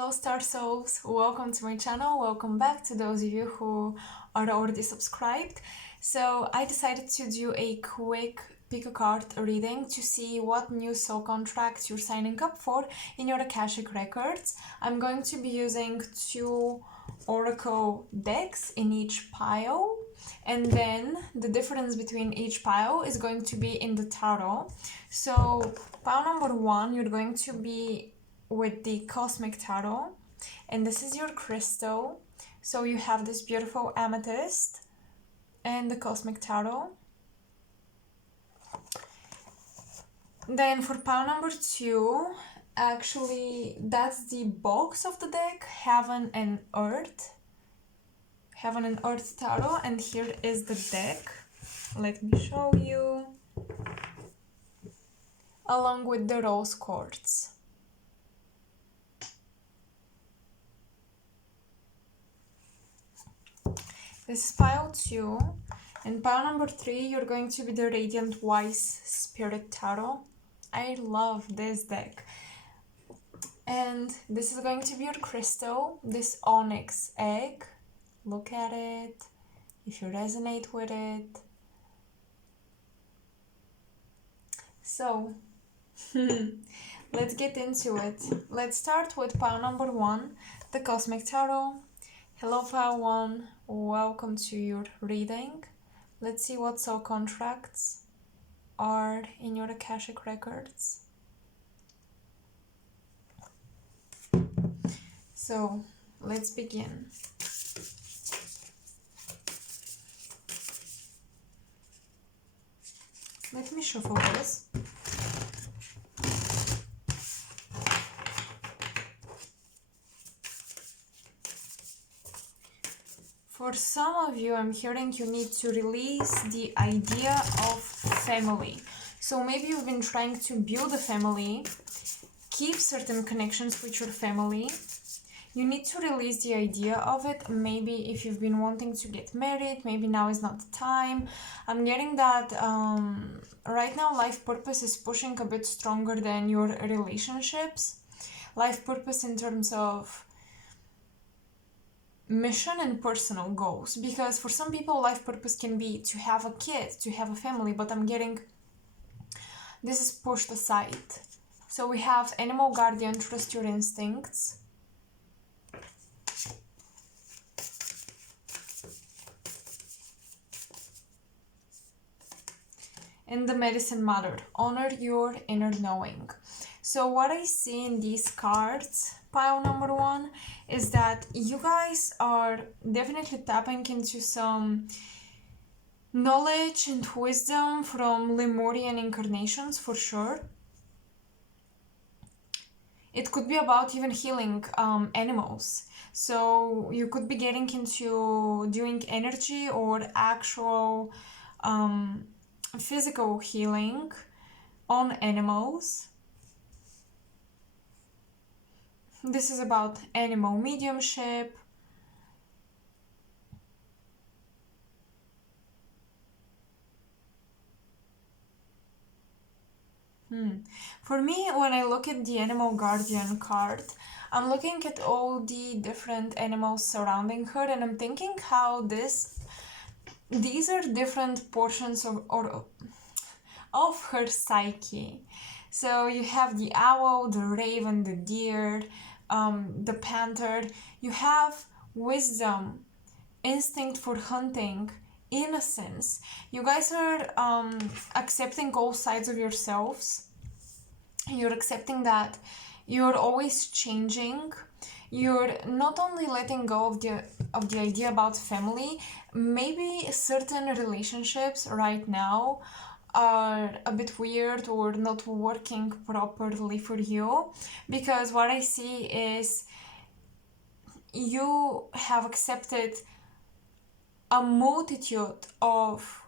Hello Star Souls, welcome to my channel, welcome back to those of you who are already subscribed. So I decided to do a quick pick a card reading to see what new soul contracts you're signing up for in your Akashic records. I'm going to be using 2 oracle decks in each pile, and then the difference between each pile is going to be in the tarot. So pile number 1, you're going to be with the Cosmic Tarot, and this is your crystal. So you have this beautiful amethyst and the Cosmic Tarot. Then for pile number 2, actually that's the box of the deck, Heaven and Earth. Heaven and Earth Tarot, and here is the deck. Let me show you. Along with the rose quartz. This is pile 2, and pile number 3, you're going to be the Radiant Wise Spirit Tarot. I love this deck. And this is going to be your crystal, this onyx egg. Look at it, if you resonate with it. So, let's get into it. Let's start with pile number 1, the Cosmic Tarot. Hello pile 1, welcome to your reading. Let's see what soul contracts are in your Akashic records. So, let's begin. Let me shuffle this. For some of you, I'm hearing you need to release the idea of family. So maybe you've been trying to build a family, keep certain connections with your family. You need to release the idea of it. Maybe if you've been wanting to get married, maybe now is not the time. I'm getting that right now life purpose is pushing a bit stronger than your relationships. Life purpose in terms of mission and personal goals, because for some people life purpose can be to have a kid, to have a family, but I'm getting this is pushed aside. So we have animal guardian, trust your instincts. And the medicine mother, honor your inner knowing. So what I see in these cards, pile number 1, is that you guys are definitely tapping into some knowledge and wisdom from Lemurian incarnations for sure. It could be about even healing animals. So you could be getting into doing energy or actual physical healing on animals. This is about animal mediumship. For me, when I look at the animal guardian card, I'm looking at all the different animals surrounding her, and I'm thinking how these are different portions of her psyche. So you have the owl, the raven, the deer, the panther. You have wisdom, instinct for hunting, innocence. You guys are accepting all sides of yourselves. You're accepting that you're always changing. You're not only letting go of the idea about family. Maybe certain relationships right now are a bit weird or not working properly for you, because what I see is you have accepted a multitude of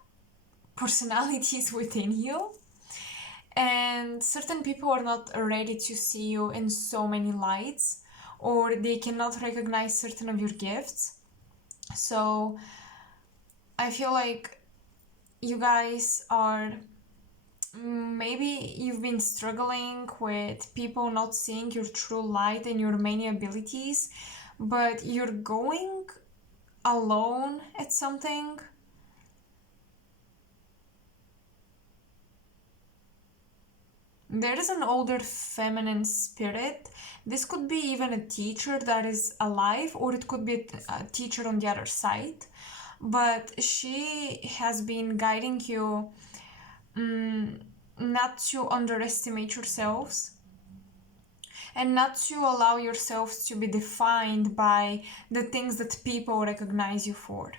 personalities within you, and certain people are not ready to see you in so many lights, or they cannot recognize certain of your gifts. So I feel like you guys are maybe you've been struggling with people not seeing your true light and your many abilities, but you're going alone at something. There is an older feminine spirit. This could be even a teacher that is alive, or it could be a teacher on the other side. But she has been guiding you not to underestimate yourselves and not to allow yourselves to be defined by the things that people recognize you for.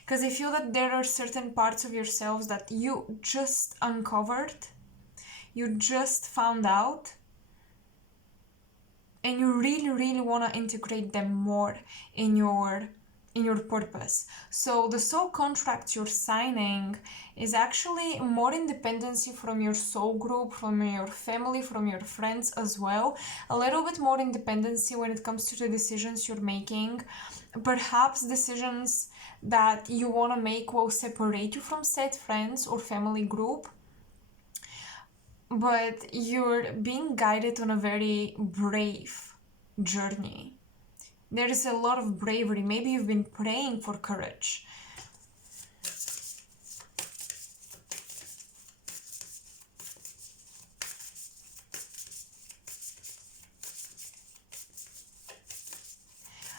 Because I feel that there are certain parts of yourselves that you just uncovered, you just found out, and you really want to integrate them more in your purpose. So the soul contract you're signing is actually more independency from your soul group, from your family, from your friends as well. A little bit more independency when it comes to the decisions you're making. Perhaps decisions that you want to make will separate you from said friends or family group. But you're being guided on a very brave journey. There is a lot of bravery. Maybe you've been praying for courage.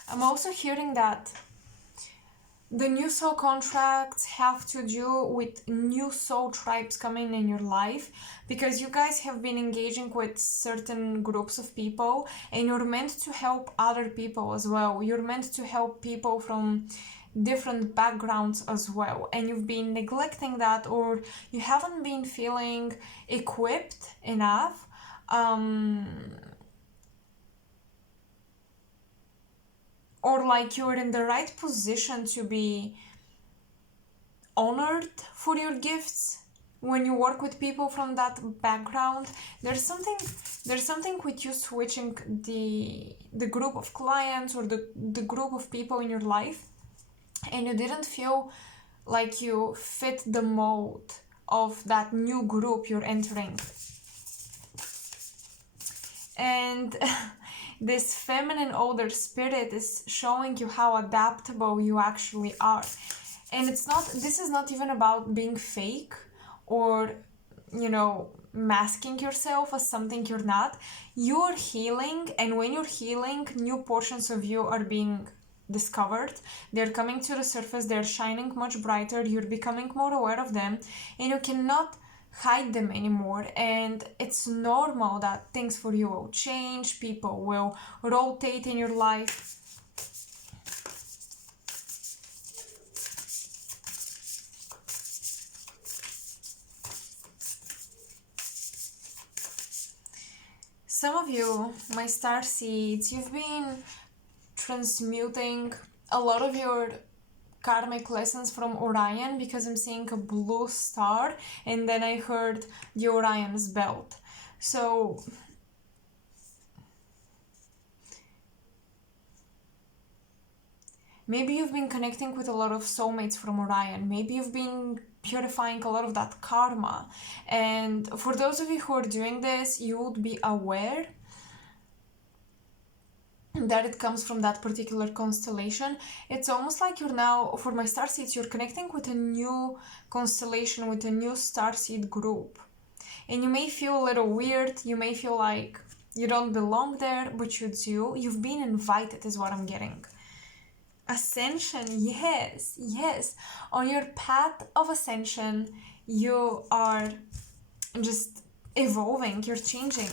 I'm also hearing that the new soul contracts have to do with new soul tribes coming in your life, because you guys have been engaging with certain groups of people and you're meant to help other people as well. You're meant to help people from different backgrounds as well, and you've been neglecting that, or you haven't been feeling equipped enough or like you're in the right position to be honored for your gifts when you work with people from that background. There's something with you switching the group of clients or the group of people in your life, and you didn't feel like you fit the mold of that new group you're entering. And this feminine older spirit is showing you how adaptable you actually are. And this is not even about being fake or, masking yourself as something you're not. You're healing, and when you're healing, new portions of you are being discovered. They're coming to the surface, they're shining much brighter, you're becoming more aware of them, and you cannot hide them anymore. And it's normal that things for you will change, people will rotate in your life. Some of you, my star seeds, you've been transmuting a lot of your karmic lessons from Orion, because I'm seeing a blue star and then I heard the Orion's belt. So maybe you've been connecting with a lot of soulmates from Orion. Maybe you've been purifying a lot of that karma. And for those of you who are doing this, you would be aware that it comes from that particular constellation. It's almost like you're now, for my starseeds, you're connecting with a new constellation, with a new starseed group. And you may feel a little weird, you may feel like you don't belong there, but you do. You've been invited is what I'm getting. Ascension, yes. On your path of ascension, you are just evolving, you're changing.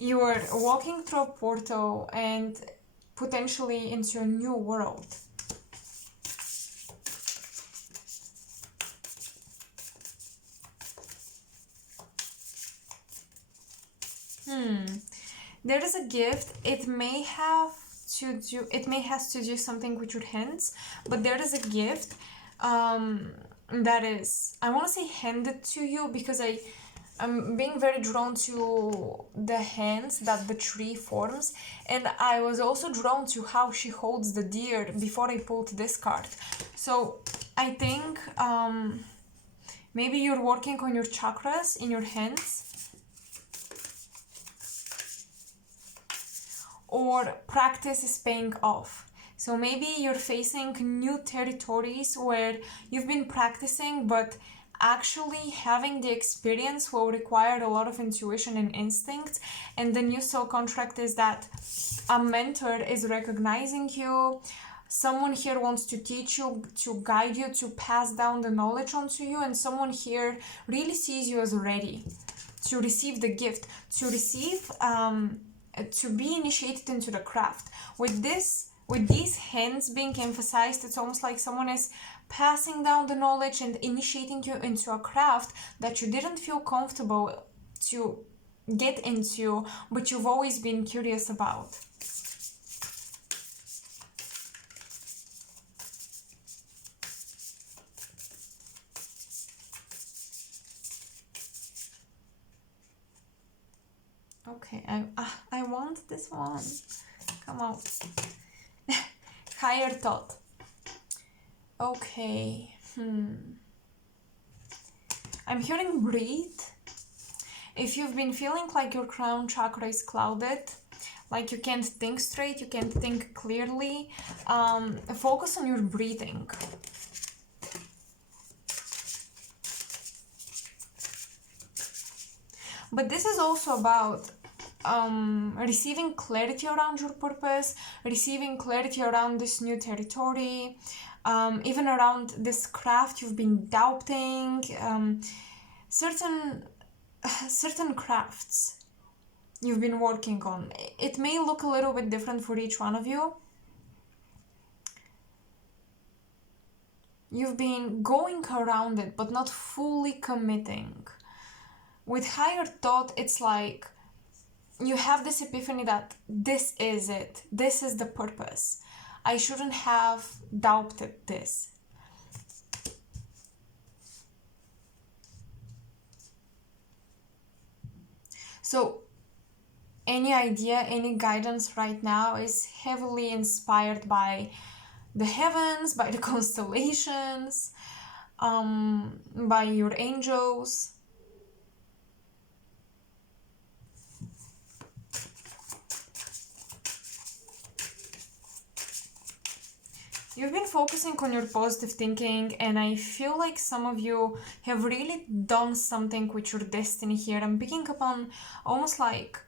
You are walking through a portal and potentially into a new world. There is a gift. It may has to do something with your hands, but there is a gift that is, I want to say handed to you, because I'm being very drawn to the hands that the tree forms, and I was also drawn to how she holds the deer before I pulled this card. So I think Maybe you're working on your chakras in your hands. Or practice is paying off. So maybe you're facing new territories where you've been practicing, but actually having the experience will require a lot of intuition and instinct. And the new soul contract is that a mentor is recognizing you. Someone here wants to teach you, to guide you, to pass down the knowledge onto you. And someone here really sees you as ready to receive the gift, to receive, to be initiated into the craft. With these hands being emphasized, it's almost like someone is passing down the knowledge and initiating you into a craft that you didn't feel comfortable to get into, but you've always been curious about. Okay, I want this one. Come out. Higher thought. Okay. I'm hearing breathe. If you've been feeling like your crown chakra is clouded, like you can't think straight, you can't think clearly, focus on your breathing. But this is also about receiving clarity around your purpose, receiving clarity around this new territory, even around this craft you've been doubting, certain crafts you've been working on. It may look a little bit different for each one of you. You've been going around it, but not fully committing. With higher thought, it's like you have this epiphany that this is it. This is the purpose. I shouldn't have doubted this. So any idea, any guidance right now is heavily inspired by the heavens, by the constellations, by your angels. You've been focusing on your positive thinking, and I feel like some of you have really done something with your destiny here. I'm picking up on almost like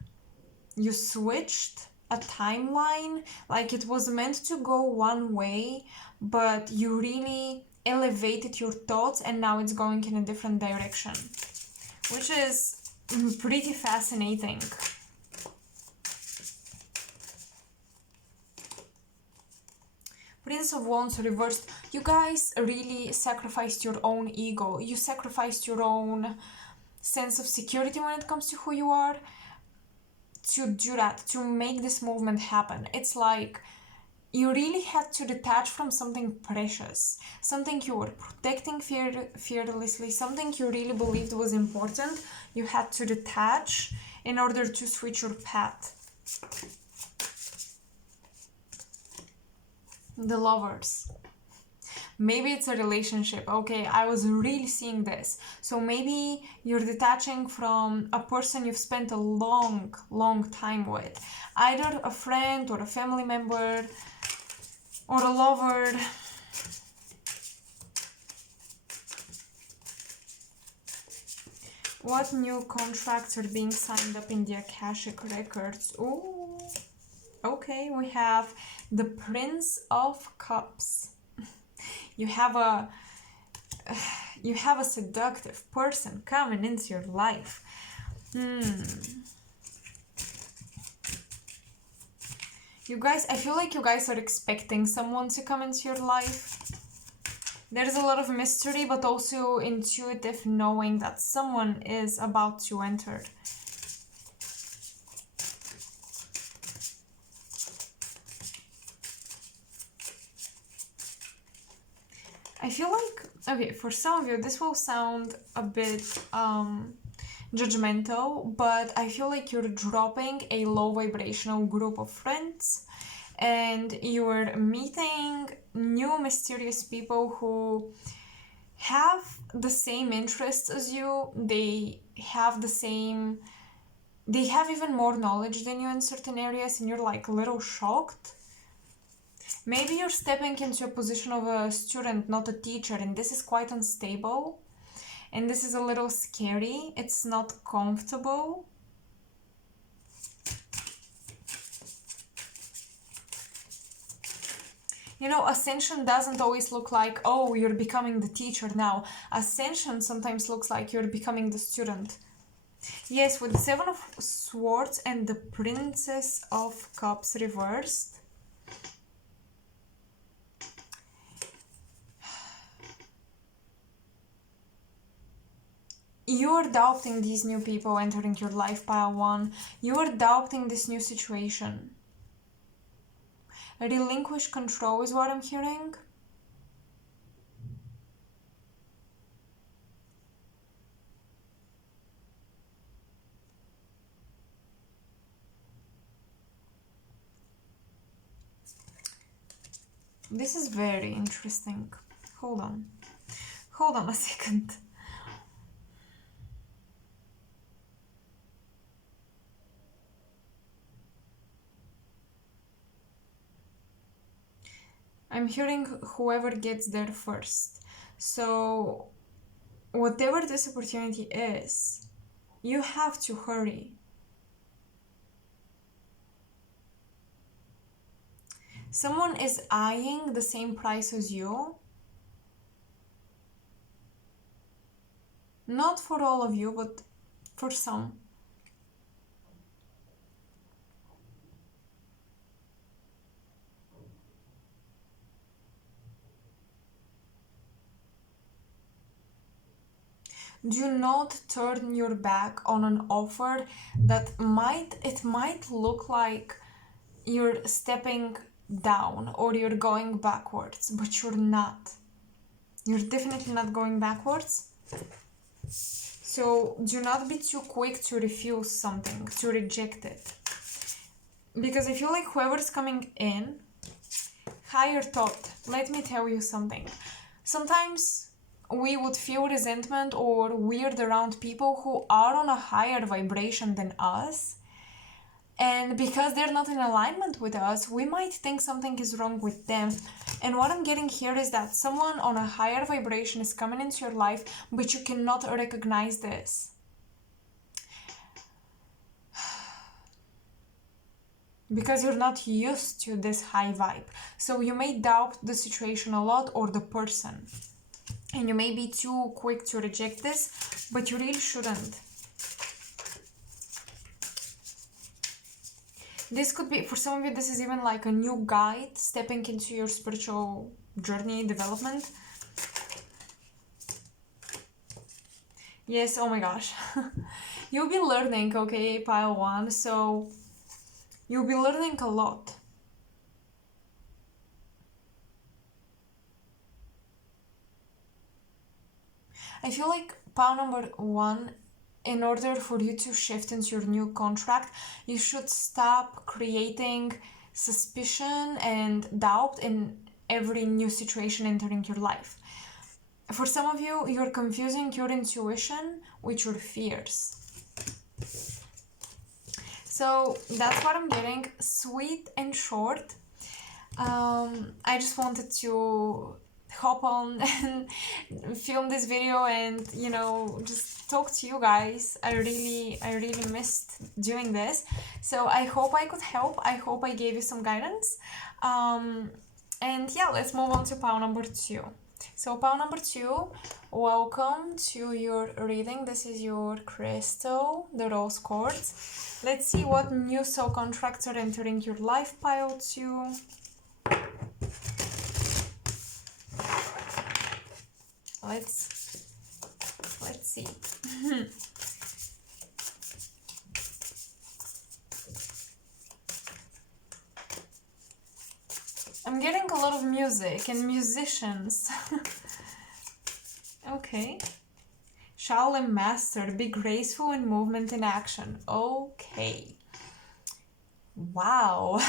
you switched a timeline, like it was meant to go one way, but you really elevated your thoughts and now it's going in a different direction, which is pretty fascinating. Prince of Wands reversed. You guys really sacrificed your own ego. You sacrificed your own sense of security when it comes to who you are to do that, to make this movement happen. It's like you really had to detach from something precious, something you were protecting fearlessly, something you really believed was important. You had to detach in order to switch your path. The Lovers. Maybe it's a relationship. Okay, I was really seeing this. So maybe you're detaching from a person you've spent a long time with. Either a friend or a family member or a lover. What new contracts are being signed up in the Akashic Records? Ooh. Okay, we have the Prince of Cups. You have a seductive person coming into your life. You guys, I feel like you guys are expecting someone to come into your life. There's a lot of mystery, but also intuitive knowing that someone is about to enter. I feel like, okay, for some of you, this will sound a bit judgmental, but I feel like you're dropping a low vibrational group of friends and you're meeting new mysterious people who have the same interests as you. They have even more knowledge than you in certain areas, and you're like a little shocked. Maybe you're stepping into a position of a student, not a teacher, and this is quite unstable. And this is a little scary. It's not comfortable. You know, ascension doesn't always look like, oh, you're becoming the teacher now. Ascension sometimes looks like you're becoming the student. Yes, with the Seven of Swords and the Princess of Cups reversed. You're doubting these new people entering your life, pile one. You're doubting this new situation. Relinquish control is what I'm hearing. This is very interesting. Hold on. Hold on a second. I'm hearing whoever gets there first. So, whatever this opportunity is, you have to hurry. Someone is eyeing the same price as you. Not for all of you, but for some. Do not turn your back on an offer that might look like you're stepping down or you're going backwards, but you're not. You're definitely not going backwards. So do not be too quick to refuse something, to reject it. Because I feel like whoever's coming in, higher thought, let me tell you something. Sometimes we would feel resentment or weird around people who are on a higher vibration than us. And because they're not in alignment with us, we might think something is wrong with them. And what I'm getting here is that someone on a higher vibration is coming into your life, but you cannot recognize this. Because you're not used to this high vibe. So you may doubt the situation a lot or the person. And you may be too quick to reject this, but you really shouldn't. This could be, for some of you, this is even like a new guide stepping into your spiritual journey, development. Yes, oh my gosh. You'll be learning, okay, pile one, so you'll be learning a lot. I feel like pile number one, in order for you to shift into your new contract, you should stop creating suspicion and doubt in every new situation entering your life. For some of you, you're confusing your intuition with your fears. So that's what I'm getting, sweet and short. I just wanted to hop on and film this video and, you know, just talk to you guys. I really missed doing this. So I hope I could help. I hope I gave you some guidance. And yeah, let's move on to pile number two. So pile number two, welcome to your reading. This is your crystal, the rose quartz. Let's see what new soul contracts are entering your life, pile two. Let's see. I'm getting a lot of music and musicians. Okay. Shaolin Master, be graceful in movement and action. Okay. Wow.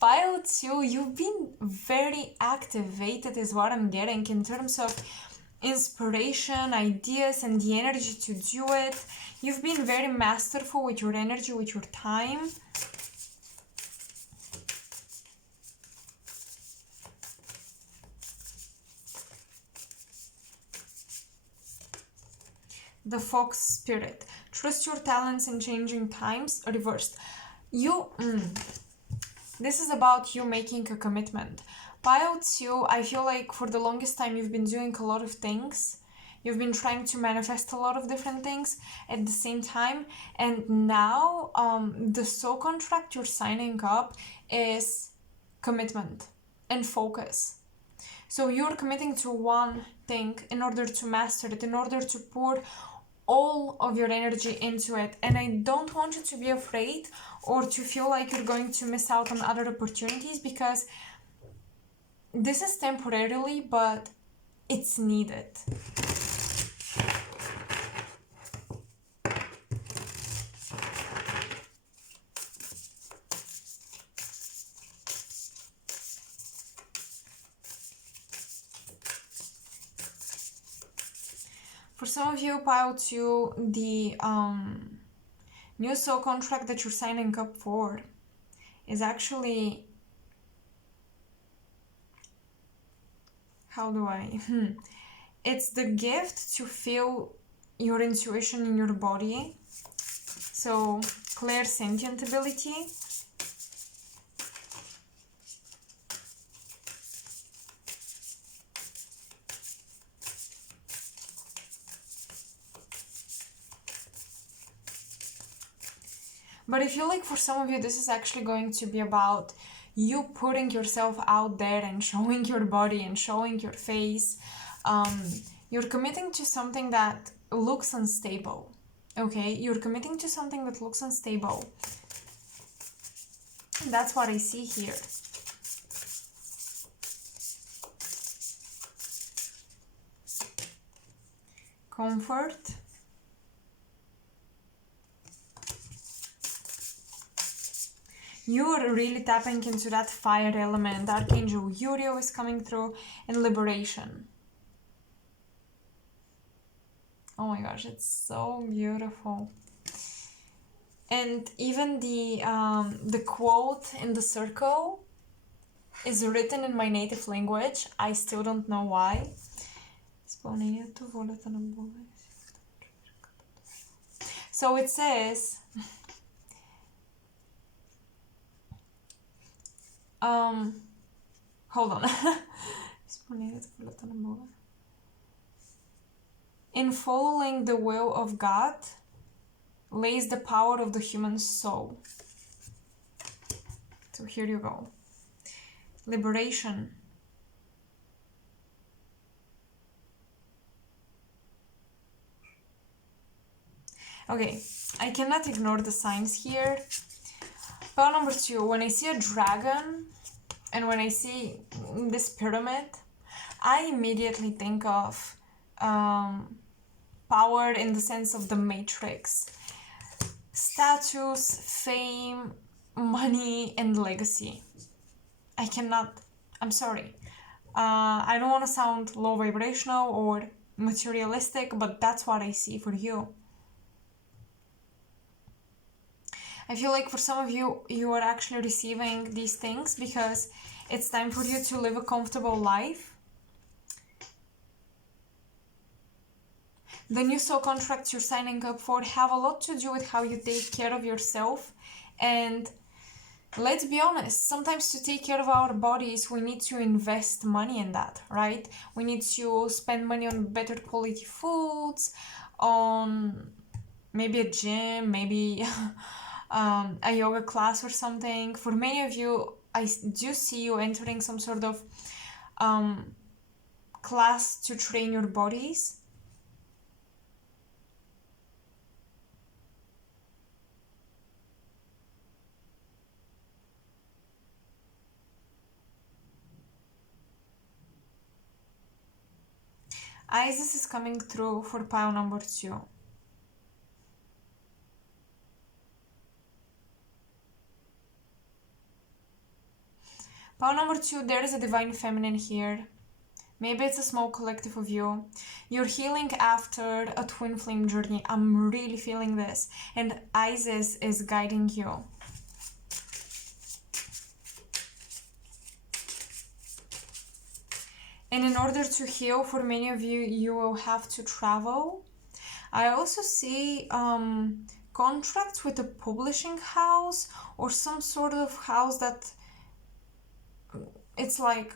Pile 2, you've been very activated is what I'm getting in terms of inspiration, ideas, and the energy to do it. You've been very masterful with your energy, with your time. The Fox Spirit. Trust your talents in changing times. Reversed. This is about you making a commitment. Pile 2, I feel like for the longest time you've been doing a lot of things. You've been trying to manifest a lot of different things at the same time. And now the soul contract you're signing up is commitment and focus. So you're committing to one thing in order to master it, in order to pour all of your energy into it. And I don't want you to be afraid or to feel like you're going to miss out on other opportunities, because this is temporarily, but it's needed. For some of you, pile 2, the new soul contract that you're signing up for is actually, it's the gift to feel your intuition in your body. So clairsentient ability. But I feel like for some of you, this is actually going to be about you putting yourself out there and showing your body and showing your face. You're committing to something that looks unstable. Okay? You're committing to something that looks unstable. That's what I see here. Comfort. You're really tapping into that fire element. Archangel Uriel is coming through, and liberation. Oh my gosh, it's so beautiful. And even the quote in the circle is written in my native language. I still don't know why. So it says, hold on. In following the will of God lays the power of the human soul. So here you go. Liberation. Okay, I cannot ignore the signs here. Power number 2, when I see a dragon and when I see this pyramid, I immediately think of power in the sense of the Matrix. Status, fame, money, and legacy. I'm sorry. I don't want to sound low vibrational or materialistic, but that's what I see for you. I feel like for some of you, you are actually receiving these things because it's time for you to live a comfortable life. The new soul contracts you're signing up for have a lot to do with how you take care of yourself. And let's be honest, sometimes to take care of our bodies, we need to invest money in that, right? We need to spend money on better quality foods, on maybe a gym, maybe a yoga class or something. For many of you, I do see you entering some sort of class to train your bodies. Isis is coming through for pile number 2. Pile number 2, there is a divine feminine here. Maybe it's a small collective of you. You're healing after a twin flame journey. I'm really feeling this. And Isis is guiding you. And in order to heal, for many of you, you will have to travel. I also see contracts with a publishing house or some sort of house that it's like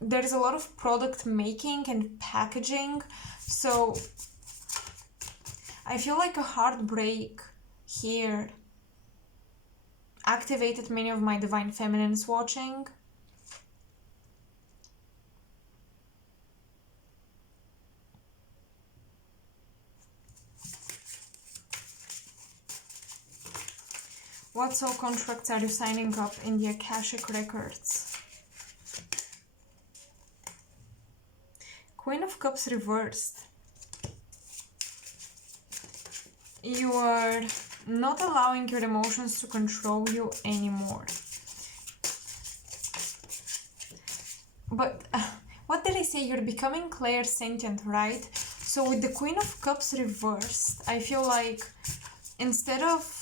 there is a lot of product making and packaging. So I feel like a heartbreak here activated many of my divine feminines watching. What soul contracts are you signing up in the Akashic Records? Queen of Cups reversed. You are not allowing your emotions to control you anymore. But what did I say? You're becoming clairsentient, right? So with the Queen of Cups reversed, I feel like instead of...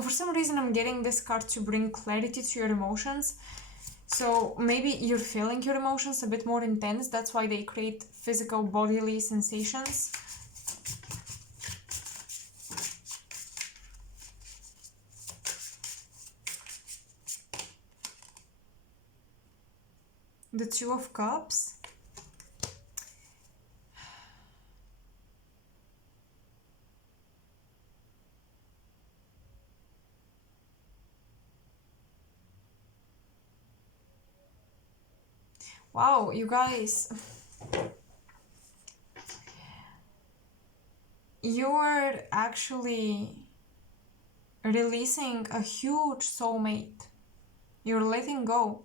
For some reason, I'm getting this card to bring clarity to your emotions. So maybe you're feeling your emotions a bit more intense. That's why they create physical bodily sensations. The Two of Cups. Wow, you guys, you're actually releasing a huge soulmate. You're letting go.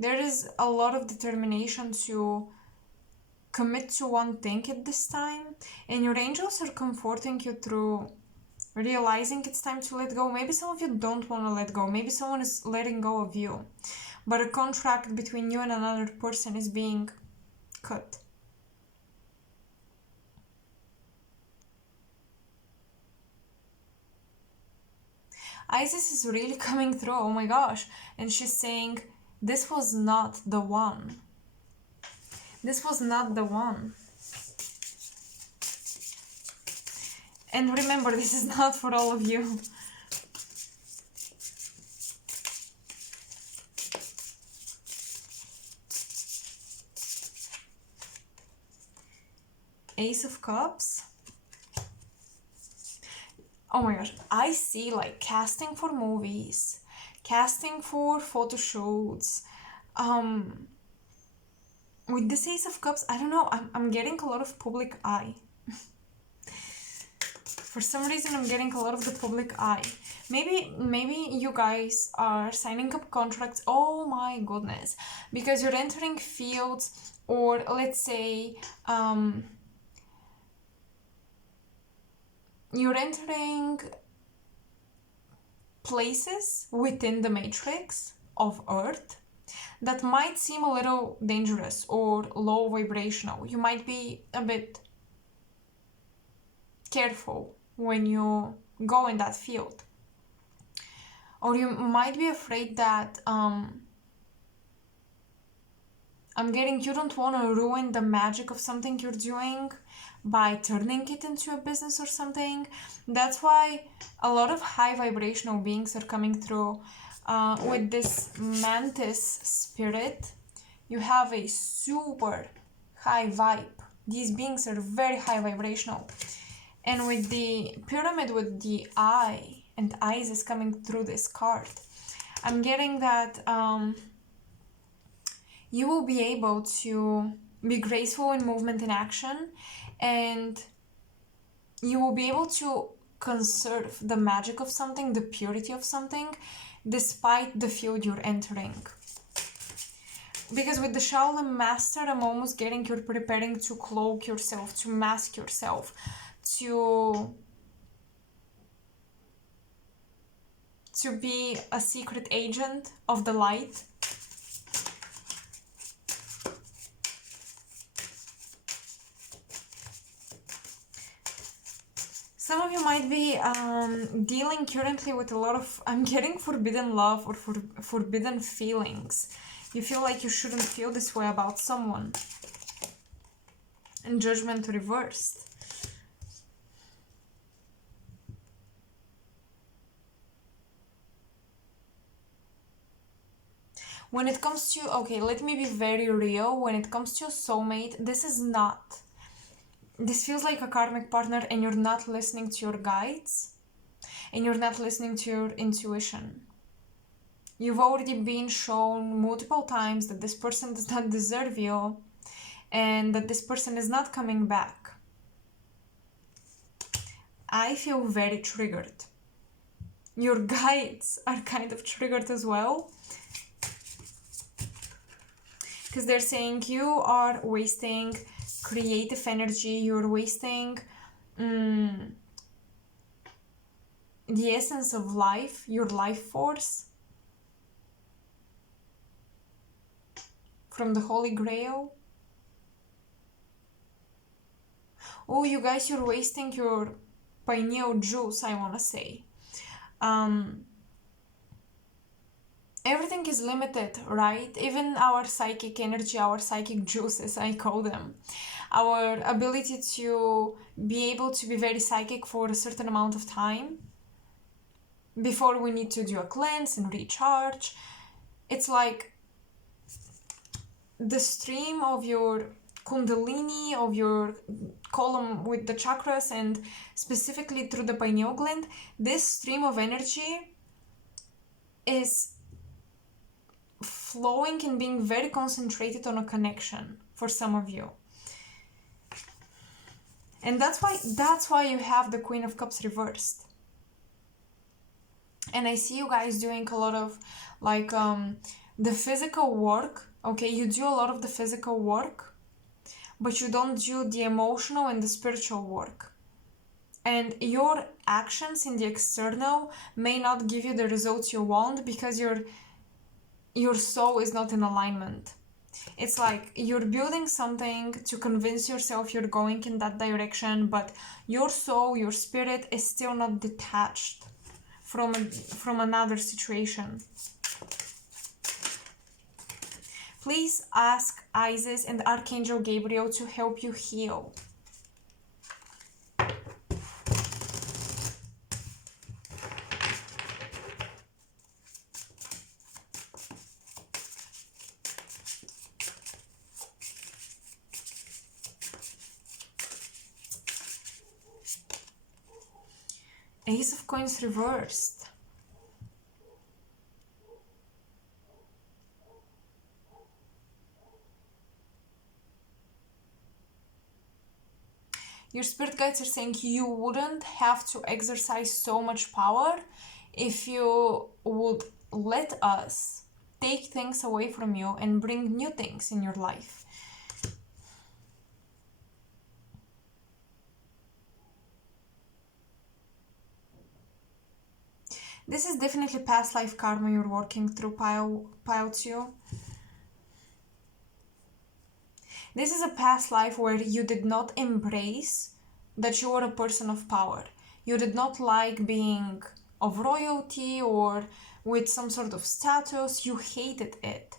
There is a lot of determination to commit to one thing at this time, and your angels are comforting you through realizing it's time to let go. Maybe some of you don't want to let go. Maybe someone is letting go of you, but a contract between you and another person is being cut. Isis is really coming through, oh my gosh, and she's saying this was not the one. This was not the one. And remember, this is not for all of you. Ace of Cups. Oh my gosh, I see like casting for movies, casting for photo shoots. With this Ace of Cups, I don't know, I'm getting a lot of public eye. For some reason, I'm getting a lot of the public eye. Maybe you guys are signing up contracts, oh my goodness, because you're entering fields, or let's say, you're entering places within the matrix of Earth that might seem a little dangerous or low vibrational. You might be a bit careful when you go in that field. Or you might be afraid that I'm getting, you don't want to ruin the magic of something you're doing by turning it into a business or something. That's why a lot of high vibrational beings are coming through. With this mantis spirit, you have a super high vibe. These beings are very high vibrational. And with the pyramid with the eye and eyes is coming through this card, I'm getting that you will be able to be graceful in movement and action, and you will be able to conserve the magic of something, the purity of something, despite the field you're entering. Because with the Shaolin Master, I'm almost getting you're preparing to cloak yourself, to mask yourself, to be a secret agent of the light. Some of you might be dealing currently with a lot of, I'm getting forbidden love or forbidden feelings. You feel like you shouldn't feel this way about someone. And judgment reversed. When it comes to, okay, let me be very real. When it comes to your soulmate, this feels like a karmic partner and you're not listening to your guides and you're not listening to your intuition. You've already been shown multiple times that this person does not deserve you and that this person is not coming back. I feel very triggered. Your guides are kind of triggered as well, because they're saying you are wasting creative energy, you're wasting the essence of life, your life force from the Holy Grail. Oh, you guys, you're wasting your pineal juice, I want to say. Everything is limited, right? Even our psychic energy, our psychic juices, I call them. Our ability to be able to be very psychic for a certain amount of time before we need to do a cleanse and recharge. It's like the stream of your kundalini, of your column with the chakras, and specifically through the pineal gland, this stream of energy is flowing and being very concentrated on a connection for some of you. And that's why you have the Queen of Cups reversed. And I see you guys doing a lot of like the physical work. Okay, you do a lot of the physical work, but you don't do the emotional and the spiritual work. And your actions in the external may not give you the results you want because your soul is not in alignment. It's like you're building something to convince yourself you're going in that direction, but your soul, your spirit is still not detached from another situation. Please ask Isis and Archangel Gabriel to help you heal. Ace of Coins reversed. Your spirit guides are saying you wouldn't have to exercise so much power if you would let us take things away from you and bring new things in your life. This is definitely past life karma you're working through, pile 2. This is a past life where you did not embrace that you were a person of power. You did not like being of royalty or with some sort of status. You hated it.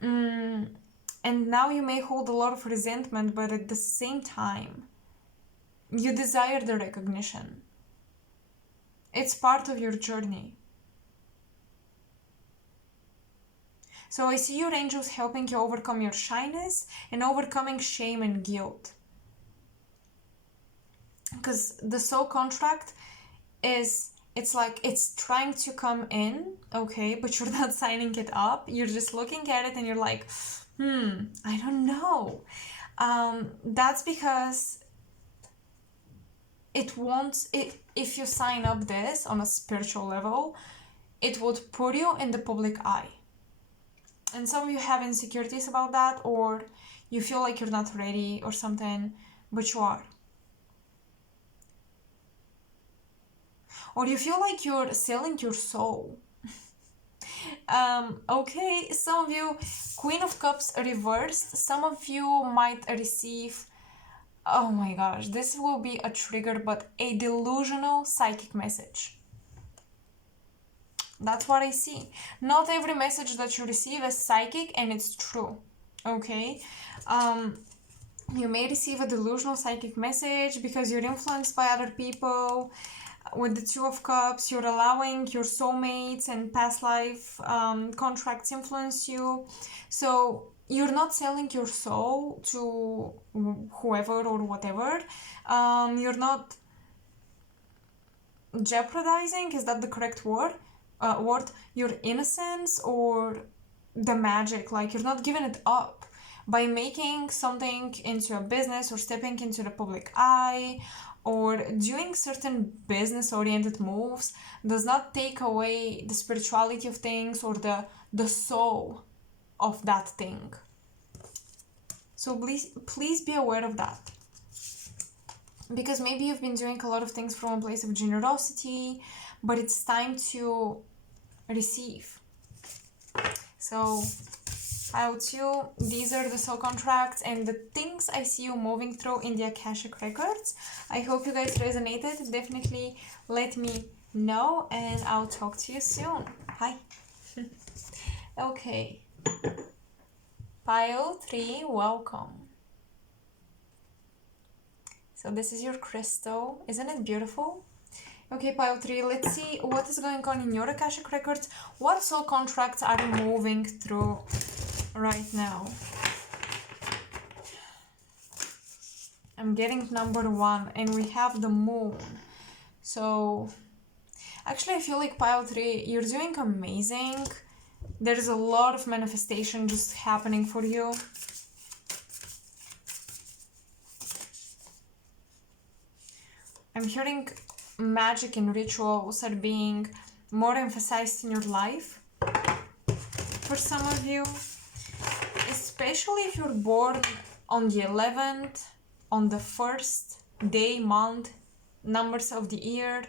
And now you may hold a lot of resentment, but at the same time, you desire the recognition. It's part of your journey. So I see your angels helping you overcome your shyness and overcoming shame and guilt. Because the soul contract is, it's like it's trying to come in, okay, but you're not signing it up. You're just looking at it and you're like, I don't know. That's because it wants it. If you sign up this on a spiritual level, it would put you in the public eye. And some of you have insecurities about that, or you feel like you're not ready or something, but you are. or you feel like you're selling your soul. Okay, some of you, Queen of Cups reversed, some of you might receive, oh my gosh, this will be a trigger, but a delusional psychic message. That's what I see. Not every message that you receive is psychic and it's true. Okay? You may receive a delusional psychic message because you're influenced by other people. With the Two of Cups, you're allowing your soulmates and past life contracts influence you. So you're not selling your soul to whoever or whatever. You're not jeopardizing, is that the correct word? Your innocence or the magic. Like, you're not giving it up by making something into a business or stepping into the public eye or doing certain business oriented moves does not take away the spirituality of things or the soul of that thing. So please be aware of that, because maybe you've been doing a lot of things from a place of generosity, but it's time to receive. So pile 2, these are the soul contracts and the things I see you moving through in the Akashic records. I hope you guys resonated. Definitely let me know and I'll talk to you soon. Hi. Okay, pile 3, welcome. So this is your crystal. Isn't it beautiful? Okay, pile 3, let's see what is going on in your Akashic records. What soul contracts are you moving through right now? I'm getting number 1 and we have the moon. So actually I feel like pile 3, you're doing amazing. There's a lot of manifestation just happening for you. I'm hearing magic and rituals are being more emphasized in your life for some of you, especially if you're born on the 11th, on the 1st day, month, numbers of the year.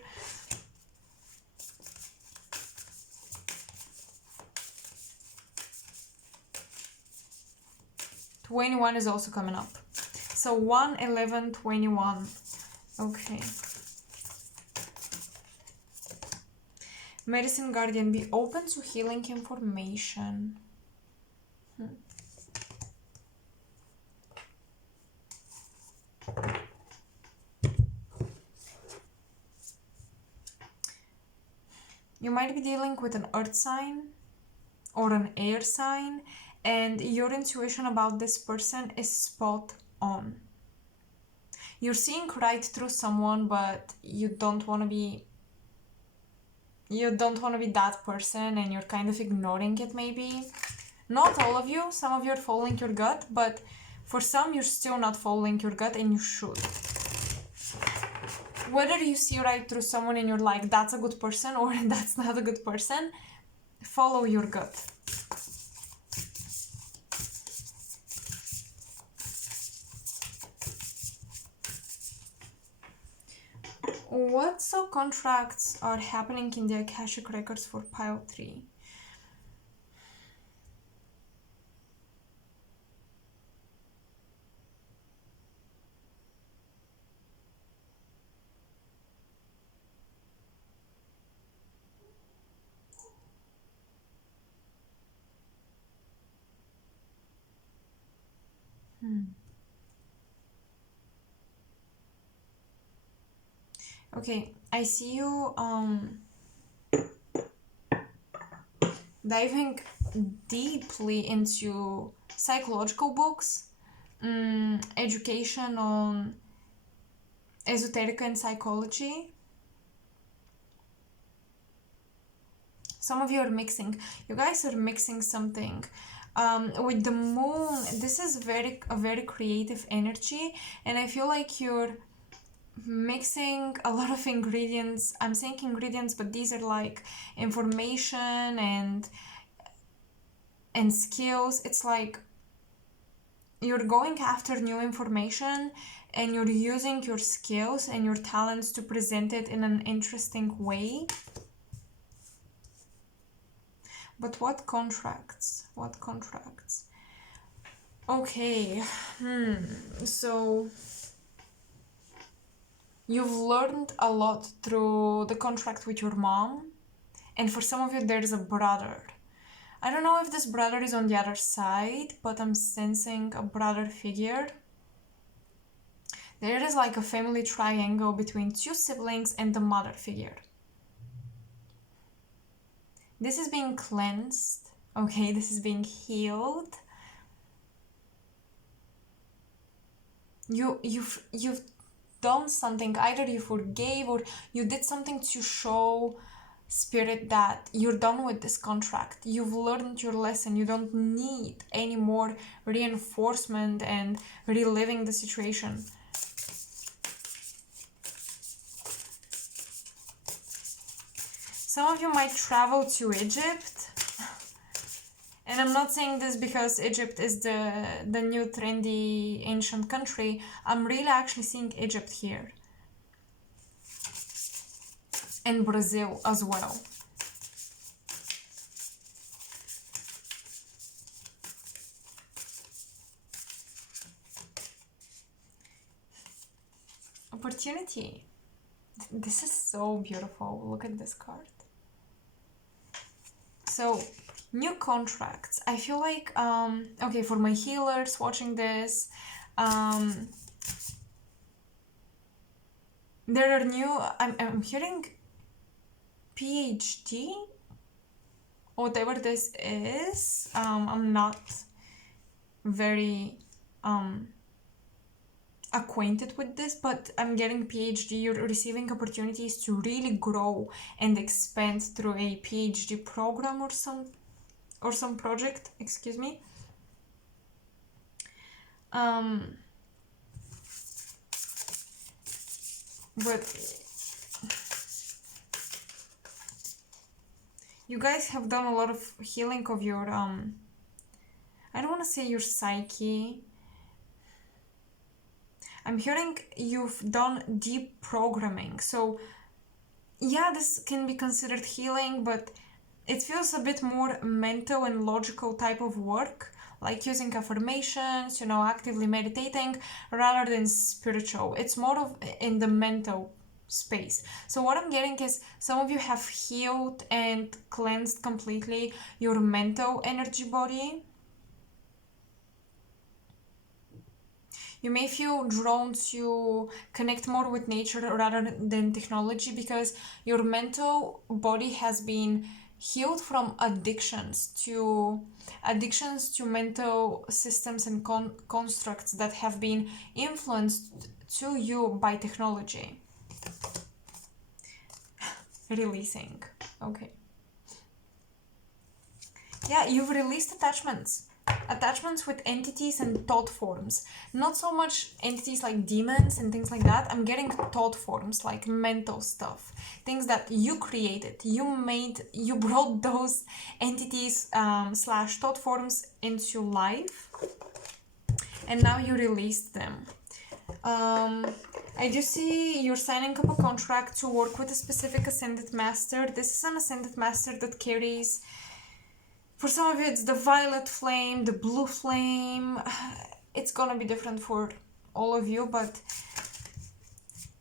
'21 is also coming up. So 1, 11, 21. Okay. Medicine Guardian, be open to healing information. You might be dealing with an earth sign or an air sign, and your intuition about this person is spot on. You're seeing right through someone, but you don't want to be that person and you're kind of ignoring it maybe. Not all of you, some of you are following your gut, but for some you're still not following your gut and you should. Whether you see right through someone and you're like, that's a good person or that's not a good person, follow your gut. What soul contracts are happening in the Akashic records for pile 3? Okay, I see you diving deeply into psychological books, education on esoteric and psychology. Some of you are mixing. You guys are mixing something. With the moon, this is a very creative energy, and I feel like you're mixing a lot of ingredients. I'm saying ingredients, but these are like information and skills. It's like you're going after new information, and you're using your skills and your talents to present it in an interesting way. But what contracts? What contracts? Okay, so you've learned a lot through the contract with your mom, and for some of you there's a brother. I don't know if this brother is on the other side, but I'm sensing a brother figure. There is like a family triangle between two siblings and the mother figure. This is being cleansed, okay? This is being healed. You've done something, either you forgave or you did something to show Spirit that you're done with this contract. You've learned your lesson. You don't need any more reinforcement and reliving the situation. Some of you might travel to Egypt. And I'm not saying this because Egypt is the new trendy ancient country. I'm really actually seeing Egypt here. And Brazil as well. Opportunity. This is so beautiful. Look at this card. So, new contracts. I feel like, okay, for my healers watching this, there are new, I'm hearing PhD, whatever this is. I'm not very acquainted with this, but I'm getting PhD. You're receiving opportunities to really grow and expand through a PhD program or some project, excuse me. But you guys have done a lot of healing of your I don't want to say your psyche. I'm hearing you've done deep programming. So yeah, this can be considered healing, but it feels a bit more mental and logical type of work, like using affirmations, actively meditating, rather than spiritual. It's more of in the mental space. So what I'm getting is some of you have healed and cleansed completely your mental energy body. You may feel drawn to connect more with nature rather than technology because your mental body has been healed from addictions to mental systems and constructs that have been influenced to you by technology. Releasing. Okay. Yeah, you've released attachments with entities and thought forms. Not so much entities like demons and things like that. I'm getting thought forms, like mental stuff, things that you created, you brought those entities slash thought forms into life, and now you released them. I do see you're signing up a contract to work with a specific Ascended Master. This is an Ascended Master that carries, for some of you, it's the violet flame, the blue flame. It's gonna be different for all of you, but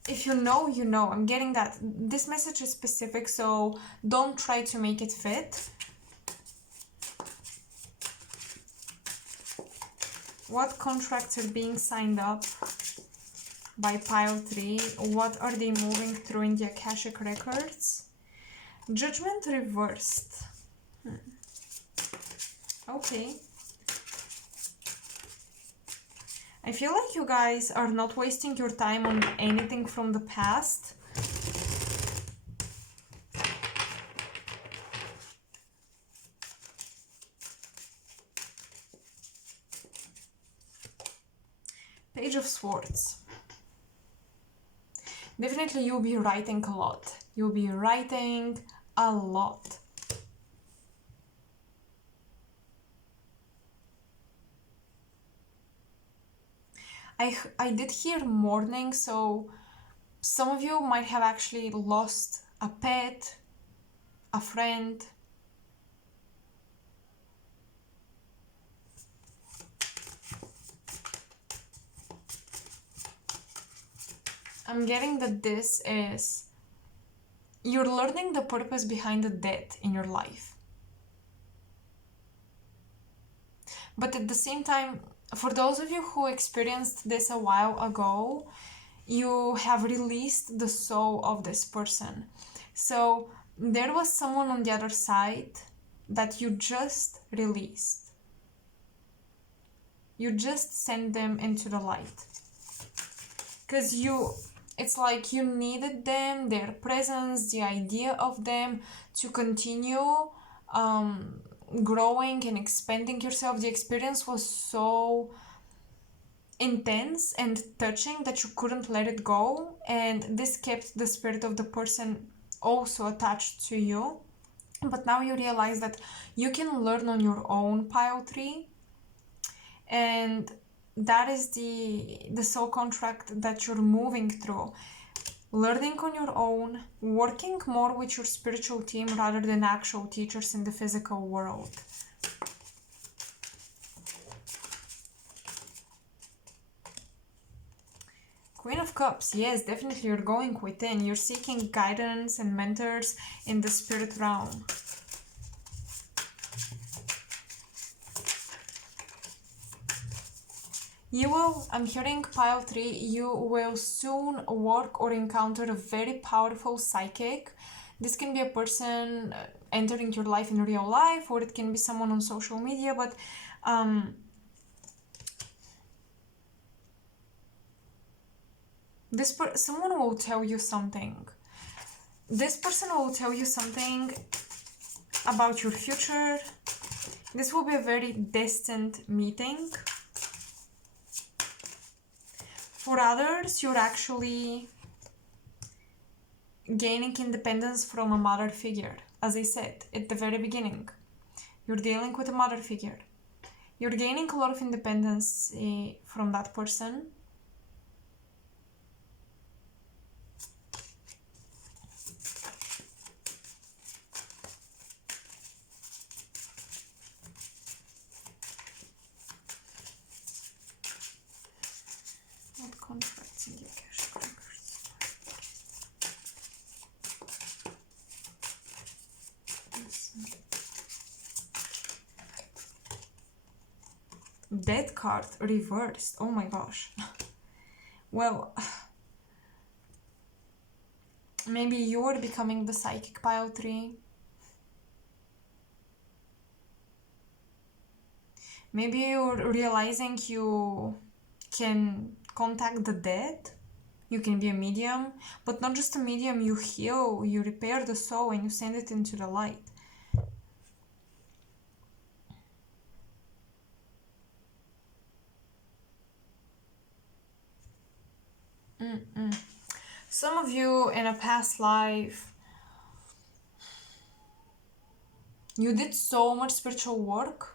if you know, you know. I'm getting that. This message is specific, so don't try to make it fit. What contracts are being signed up by pile 3? What are they moving through in the Akashic Records? Judgment reversed. Okay. I feel like you guys are not wasting your time on anything from the past. Page of Swords. Definitely you'll be writing a lot. You'll be writing a lot. I did hear mourning, so some of you might have actually lost a pet, a friend. I'm getting that this is, you're learning the purpose behind the death in your life. But at the same time, for those of you who experienced this a while ago, you have released the soul of this person. So there was someone on the other side that you just released. You just sent them into the light. Because it's like you needed them, their presence, the idea of them to continue growing and expanding yourself. The experience was so intense and touching that you couldn't let it go, and this kept the spirit of the person also attached to you. But now you realize that you can learn on your own, pile 3, and that is the soul contract that you're moving through. Learning on your own, working more with your spiritual team rather than actual teachers in the physical world. Queen of Cups, yes, definitely you're going within. You're seeking guidance and mentors in the spirit realm. You will, I'm hearing pile 3, you will soon work or encounter a very powerful psychic. This can be a person entering your life in real life, or it can be someone on social media, but someone will tell you something. This person will tell you something about your future. This will be a very distant meeting. For others, you're actually gaining independence from a mother figure. As I said at the very beginning, you're dealing with a mother figure. You're gaining a lot of independence from that person. What contracts in the AKASHIC records? Death card reversed. Oh my gosh. Well, maybe you're becoming the psychic, pile 3. Maybe you're realizing you can contact the dead. You can be a medium, but not just a medium. You heal, you repair the soul, and you send it into the light. Some of you in a past life, you did so much spiritual work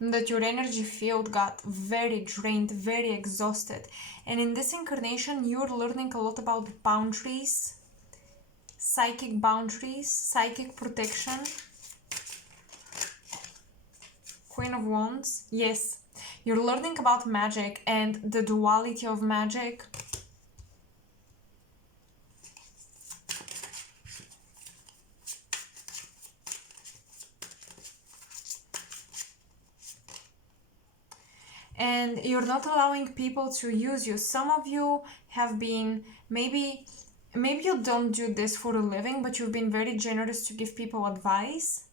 that your energy field got very drained, very exhausted. And in this incarnation, you're learning a lot about boundaries, psychic protection. Queen of Wands, yes. You're learning about magic and the duality of magic. And you're not allowing people to use you. Some of you have been, maybe you don't do this for a living, but you've been very generous to give people advice.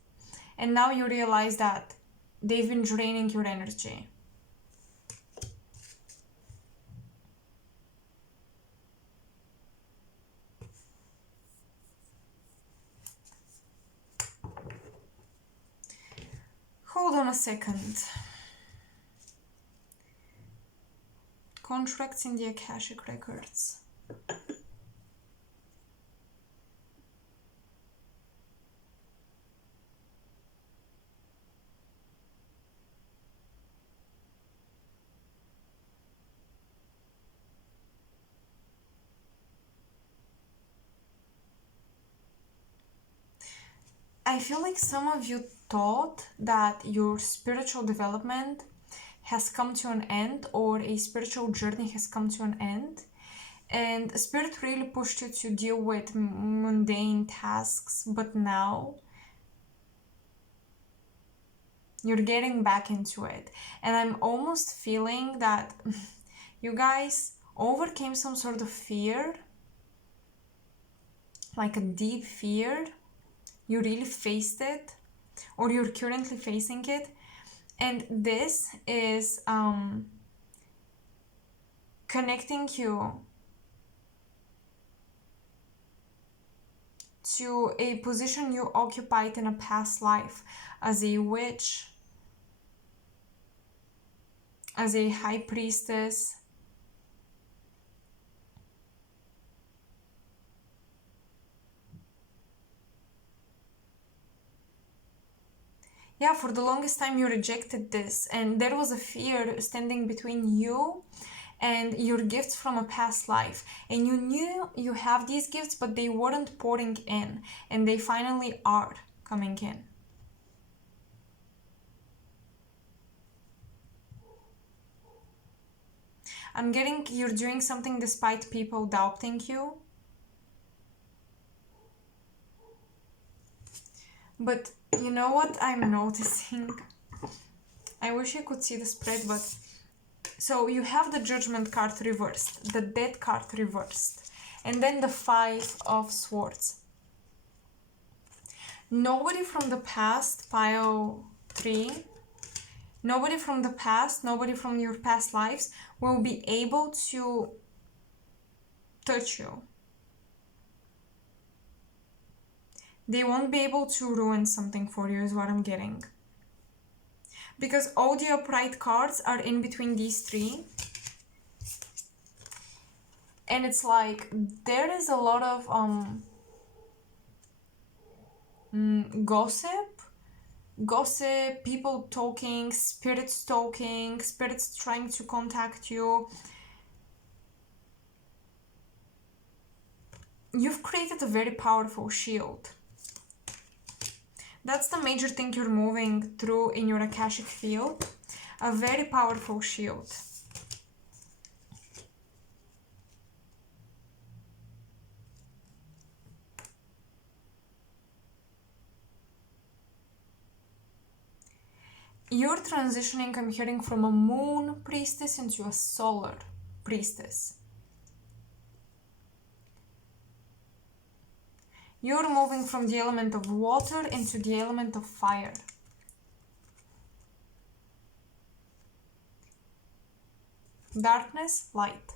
And now you realize that they've been draining your energy. Hold on a second. Contracts in the AKASHIC records. I feel like some of you thought that your spiritual development has come to an end, or a spiritual journey has come to an end, and Spirit really pushed you to deal with mundane tasks, but now you're getting back into it. And I'm almost feeling that you guys overcame some sort of fear, like a deep fear. You really faced it, or you're currently facing it. And this is connecting you to a position you occupied in a past life as a witch, as a high priestess, yeah, for the longest time you rejected this, and there was a fear standing between you and your gifts from a past life, and you knew you have these gifts, but they weren't pouring in, and they finally are coming in. I'm getting you're doing something despite people doubting you. But you know what I'm noticing? I wish you could see the spread, but so you have the Judgment card reversed, the Death card reversed, and then the Five of Swords. Nobody from the past, pile 3, nobody from the past, nobody from your past lives will be able to touch you. They won't be able to ruin something for you, is what I'm getting. Because all the upright cards are in between these 3. And it's like, there is a lot of gossip, people talking, spirits talking, spirits trying to contact you. You've created a very powerful shield. That's the major thing you're moving through in your Akashic field. A very powerful shield. You're transitioning, I'm hearing, from a moon priestess into a solar priestess. You're moving from the element of water into the element of fire. Darkness, light.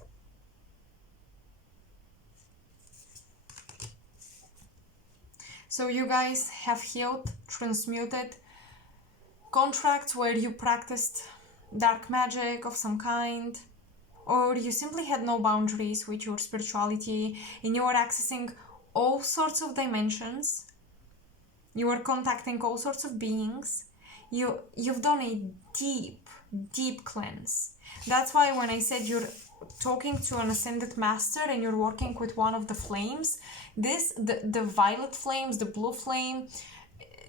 So you guys have healed, transmuted contracts where you practiced dark magic of some kind, or you simply had no boundaries with your spirituality and you are accessing all sorts of dimensions. You are contacting all sorts of beings. You've done a deep cleanse. That's why when I said you're talking to an ascended master and you're working with one of the flames, the violet flames, the blue flame,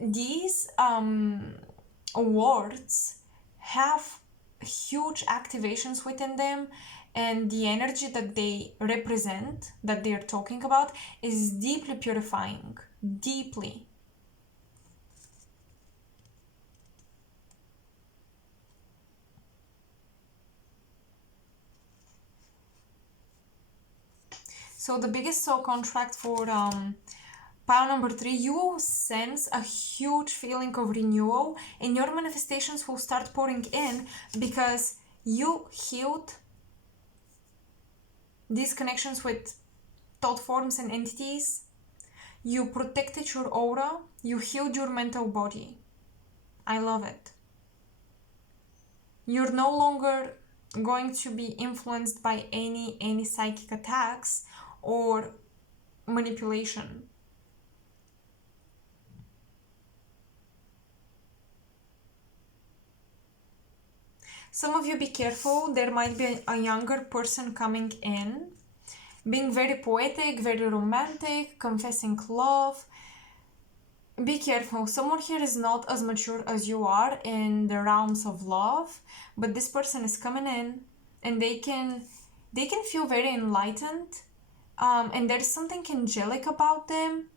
these words have huge activations within them, and the energy that they represent, that they're talking about, is deeply purifying. Deeply. So the biggest soul contract for pile number 3, you will sense a huge feeling of renewal, and your manifestations will start pouring in because you healed these connections with thought forms and entities. You protected your aura. You healed your mental body. I love it. You're no longer going to be influenced by any psychic attacks or manipulation. Some of you be careful, there might be a younger person coming in, being very poetic, very romantic, confessing love. be careful. Someone here is not as mature as you are in the realms of love, but this person is coming in and they can feel very enlightened, and there's something angelic about them,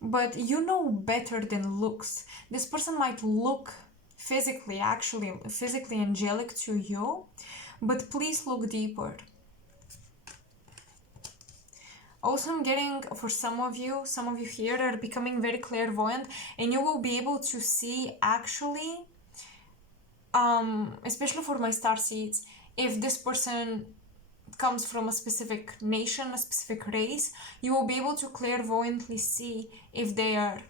but you know better than looks. This person might look physically angelic to you, but please look deeper. Also, I'm getting, for some of you here are becoming very clairvoyant, and you will be able to see actually, especially for my star seeds, if this person comes from a specific nation, a specific race, you will be able to clairvoyantly see if they are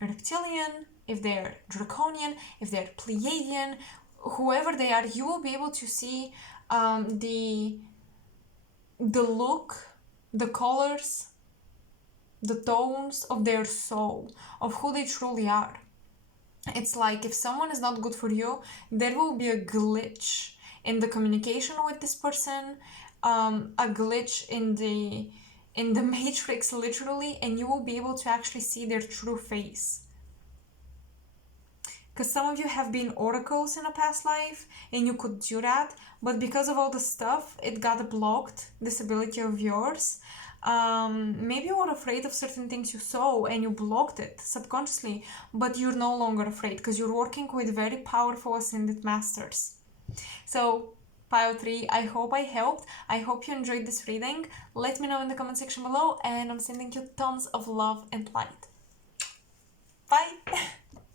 reptilian, if they're draconian, if they're Pleiadian, whoever they are. You will be able to see the look, the colors, the tones of their soul, of who they truly are. It's like if someone is not good for you, there will be a glitch in the communication with this person, a glitch in the matrix, literally, and you will be able to actually see their true face. Because some of you have been oracles in a past life and you could do that, but because of all the stuff, it got blocked, this ability of yours. Maybe you were afraid of certain things you saw and you blocked it subconsciously, but you're no longer afraid because you're working with very powerful ascended masters. So, pile 3, I hope I helped. I hope you enjoyed this reading. Let me know in the comment section below, and I'm sending you tons of love and light. Bye!